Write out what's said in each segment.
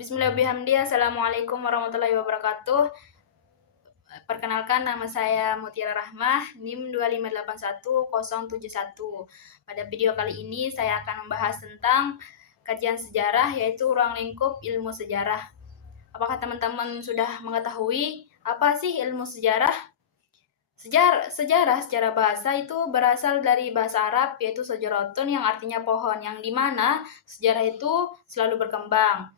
Bismillahirrahmanirrahim. Assalamualaikum warahmatullahi wabarakatuh. Perkenalkan, nama saya Mutiara Rahmah, NIM 2581071. Pada video kali ini saya akan membahas tentang kajian sejarah, yaitu ruang lingkup ilmu sejarah. Apakah teman-teman sudah mengetahui apa sih ilmu sejarah? Sejarah secara bahasa itu berasal dari bahasa Arab, yaitu sejarotun, yang artinya pohon, yang dimana sejarah itu selalu berkembang.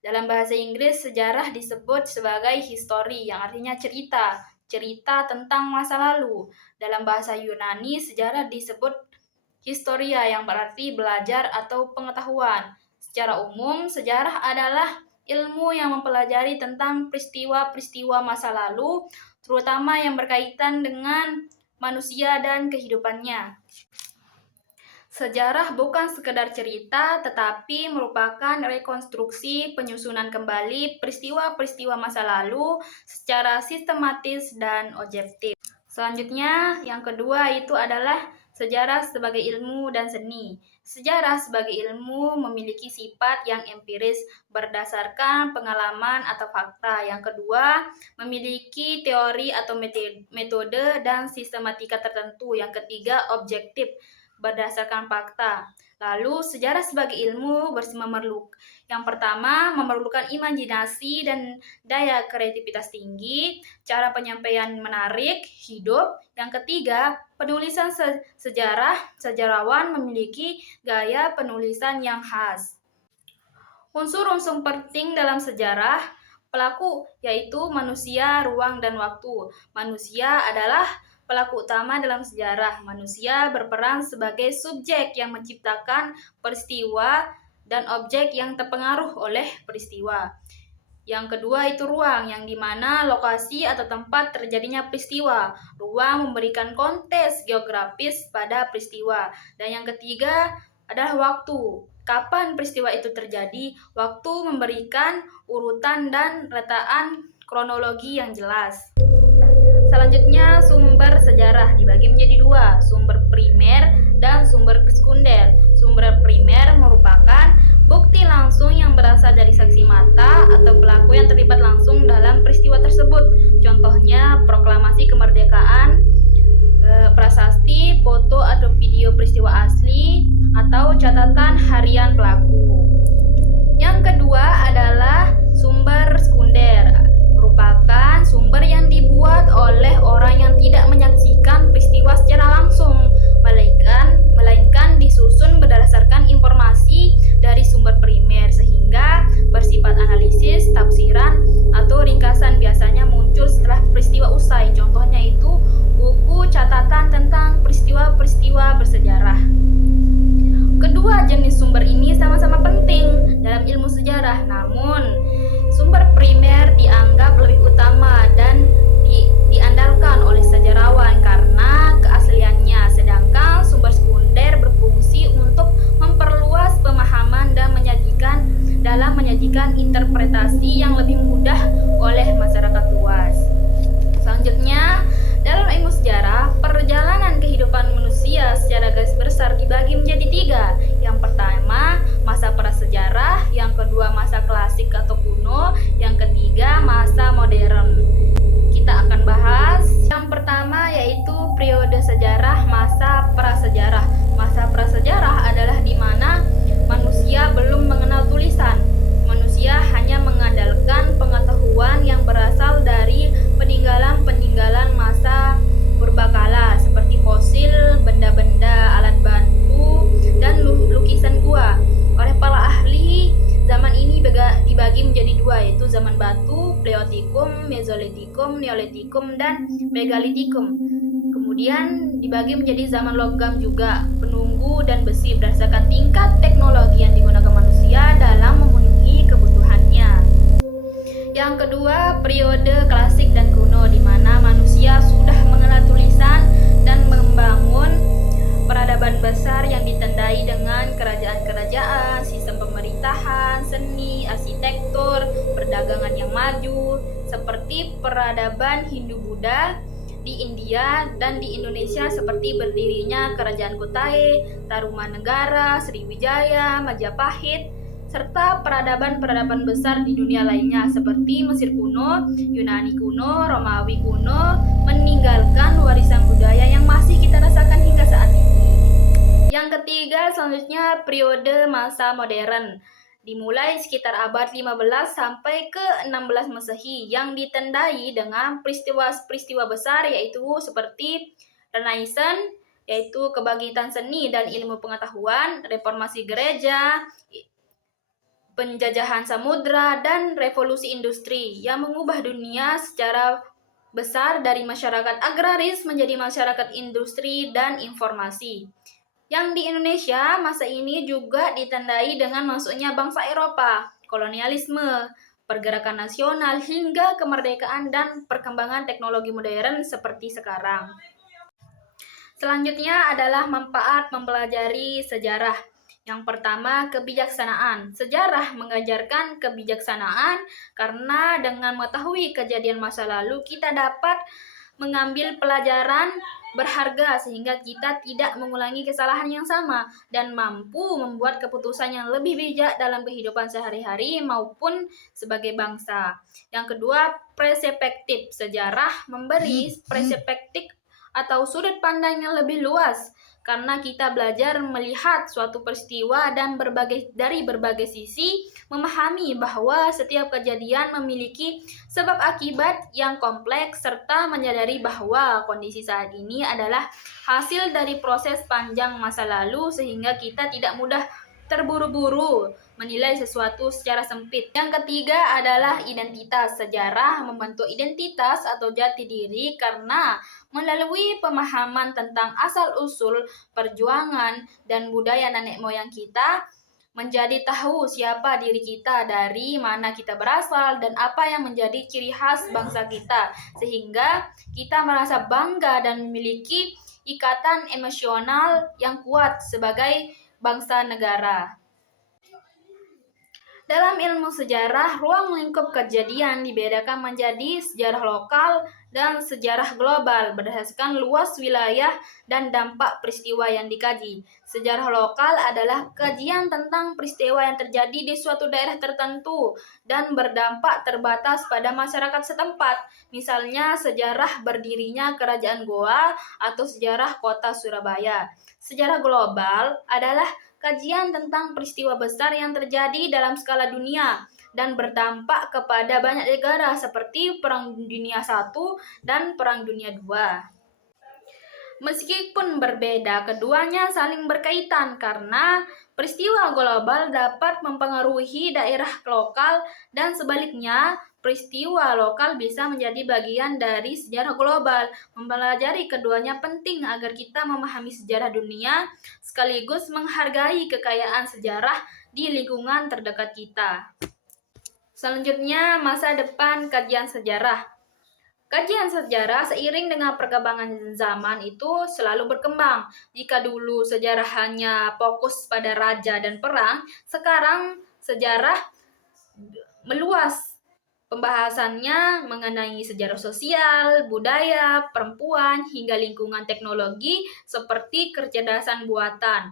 Dalam bahasa Inggris, sejarah disebut sebagai history, yang artinya cerita tentang masa lalu. Dalam bahasa Yunani, sejarah disebut historia, yang berarti belajar atau pengetahuan. Secara umum, sejarah adalah ilmu yang mempelajari tentang peristiwa-peristiwa masa lalu, terutama yang berkaitan dengan manusia dan kehidupannya. Sejarah bukan sekedar cerita, tetapi merupakan rekonstruksi penyusunan kembali peristiwa-peristiwa masa lalu secara sistematis dan objektif. Selanjutnya, yang kedua itu adalah sejarah sebagai ilmu dan seni. Sejarah sebagai ilmu memiliki sifat yang empiris berdasarkan pengalaman atau fakta. Yang kedua, memiliki teori atau metode dan sistematika tertentu. Yang ketiga, objektif berdasarkan fakta. Lalu, sejarah sebagai ilmu yang pertama, memerlukan imajinasi dan daya kreativitas tinggi, cara penyampaian menarik, hidup. Yang ketiga, penulisan sejarawan memiliki gaya penulisan yang khas. Unsur-unsur penting dalam sejarah pelaku, yaitu manusia, ruang, dan waktu. Manusia adalah pelaku utama dalam sejarah. Manusia berperan sebagai subjek yang menciptakan peristiwa dan objek yang terpengaruh oleh peristiwa. Yang kedua itu ruang, yang dimana lokasi atau tempat terjadinya peristiwa. Ruang memberikan konteks geografis pada peristiwa. Dan yang ketiga adalah waktu. Kapan peristiwa itu terjadi? Waktu memberikan urutan dan letakkan kronologi yang jelas. Selanjutnya, sumber sejarah dibagi menjadi dua, sumber primer dan sumber sekunder. Sumber primer merupakan bukti langsung yang berasal dari saksi mata atau pelaku yang terlibat langsung dalam peristiwa tersebut. Contohnya, proklamasi kemerdekaan, prasasti, foto atau video peristiwa asli, atau catatan harian pelaku. Yang kedua adalah sumber sekunder, merupakan sumber yang dibuat oleh orang yang tidak menyaksikan peristiwa secara langsung, melainkan disusun berdasarkan informasi dari sumber primer, sehingga bersifat analisis, tafsiran, atau ringkasan, biasanya muncul setelah peristiwa usai. Contohnya itu buku catatan tentang peristiwa-peristiwa bersejarah. Kedua jenis sumber ini sama-sama penting dalam ilmu sejarah, namun sumber primer dianggap lebih utama dan diandalkan oleh sejarawan karena keasliannya, sedangkan sumber sekunder berfungsi untuk memperluas pemahaman dan menyajikan interpretasi yang lebih mudah oleh masyarakat luas. Selanjutnya, dalam ilmu sejarah, perjalanan kehidupan manusia secara garis besar dibagi menjadi tiga. Yang pertama, masa prasejarah, yang kedua masa klasik atau kuno, yang ketiga masa modern. Kita akan bahas yang pertama, yaitu periode sejarah masa prasejarah. Masa prasejarah adalah di mana manusia belum mengenal tulisan. Manusia hanya mengandalkan pengetahuan yang berasal dari peninggalan masa purbakala seperti fosil, benda-benda, alat bantu, dan lukisan gua. Oleh para ahli, zaman ini dibagi menjadi dua, yaitu zaman batu, Pleotikum, Mesolitikum, Neolitikum, dan Megalitikum. Kemudian dibagi menjadi zaman logam juga, penunggu, dan besi berdasarkan tingkat teknologi yang digunakan manusia dalam memenuhi kebutuhannya. Yang kedua, periode klasik dan kuno, di mana manusia sudah mengenal tulisan dan membangun peradaban besar yang ditandai dengan kerajaan-kerajaan, sistem pemerintahan, seni, arsitektur, perdagangan yang maju, seperti peradaban Hindu-Buddha di India dan di Indonesia, seperti berdirinya Kerajaan Kutai, Tarumanegara, Sriwijaya, Majapahit, serta peradaban-peradaban besar di dunia lainnya seperti Mesir kuno, Yunani kuno, Romawi kuno, meninggalkan warisan budaya yang masih kita rasakan hingga saat ini. Yang ketiga, selanjutnya periode masa modern, dimulai sekitar abad 15 sampai ke 16 Masehi yang ditandai dengan peristiwa-peristiwa besar yaitu seperti Renaissance, yaitu kebangkitan seni dan ilmu pengetahuan, reformasi gereja, penjajahan samudra, dan revolusi industri yang mengubah dunia secara besar dari masyarakat agraris menjadi masyarakat industri dan informasi. Yang di Indonesia, masa ini juga ditandai dengan masuknya bangsa Eropa, kolonialisme, pergerakan nasional, hingga kemerdekaan dan perkembangan teknologi modern seperti sekarang. Selanjutnya adalah manfaat mempelajari sejarah. Yang pertama, kebijaksanaan. Sejarah mengajarkan kebijaksanaan karena dengan mengetahui kejadian masa lalu, kita dapat mengambil pelajaran berharga sehingga kita tidak mengulangi kesalahan yang sama dan mampu membuat keputusan yang lebih bijak dalam kehidupan sehari-hari maupun sebagai bangsa. Yang kedua, perspektif. Sejarah memberi perspektif atau sudut pandang yang lebih luas karena kita belajar melihat suatu peristiwa dan dari berbagai sisi, memahami bahwa setiap kejadian memiliki sebab akibat yang kompleks serta menyadari bahwa kondisi saat ini adalah hasil dari proses panjang masa lalu sehingga kita tidak mudah terburu-buru menilai sesuatu secara sempit. Yang ketiga adalah identitas. Sejarah membentuk identitas atau jati diri karena melalui pemahaman tentang asal-usul, perjuangan, dan budaya nenek moyang kita, menjadi tahu siapa diri kita, dari mana kita berasal, dan apa yang menjadi ciri khas bangsa kita, sehingga kita merasa bangga dan memiliki ikatan emosional yang kuat sebagai bangsa negara. Dalam ilmu sejarah, ruang lingkup kejadian dibedakan menjadi sejarah lokal dan sejarah global berdasarkan luas wilayah dan dampak peristiwa yang dikaji. Sejarah lokal adalah kajian tentang peristiwa yang terjadi di suatu daerah tertentu dan berdampak terbatas pada masyarakat setempat. Misalnya sejarah berdirinya Kerajaan Goa atau sejarah kota Surabaya. Sejarah global adalah kajian tentang peristiwa besar yang terjadi dalam skala dunia dan berdampak kepada banyak negara seperti Perang Dunia I dan Perang Dunia II. Meskipun berbeda, keduanya saling berkaitan karena peristiwa global dapat mempengaruhi daerah lokal dan sebaliknya, peristiwa lokal bisa menjadi bagian dari sejarah global. Mempelajari keduanya penting agar kita memahami sejarah dunia sekaligus menghargai kekayaan sejarah di lingkungan terdekat kita. Selanjutnya, masa depan kajian sejarah. Kajian sejarah seiring dengan perkembangan zaman itu selalu berkembang. Jika dulu sejarah hanya fokus pada raja dan perang, sekarang sejarah meluas. Pembahasannya mengenai sejarah sosial, budaya, perempuan, hingga lingkungan teknologi seperti kecerdasan buatan.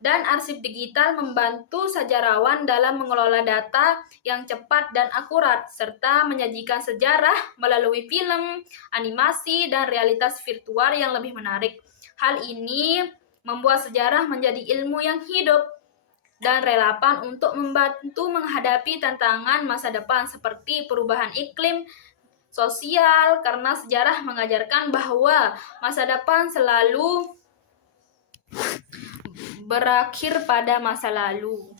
Dan arsip digital membantu sejarawan dalam mengelola data yang cepat dan akurat, serta menyajikan sejarah melalui film, animasi, dan realitas virtual yang lebih menarik. Hal ini membuat sejarah menjadi ilmu yang hidup dan relevan untuk membantu menghadapi tantangan masa depan seperti perubahan iklim, sosial, karena sejarah mengajarkan bahwa masa depan selalu berakhir pada masa lalu.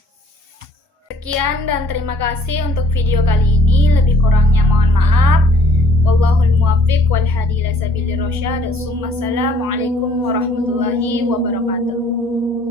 Sekian dan terima kasih untuk video kali ini. Lebih kurangnya mohon maaf. Wallahul muwaffiq wal hadi ila sabilir rasyad. Assalamualaikum warahmatullahi wabarakatuh.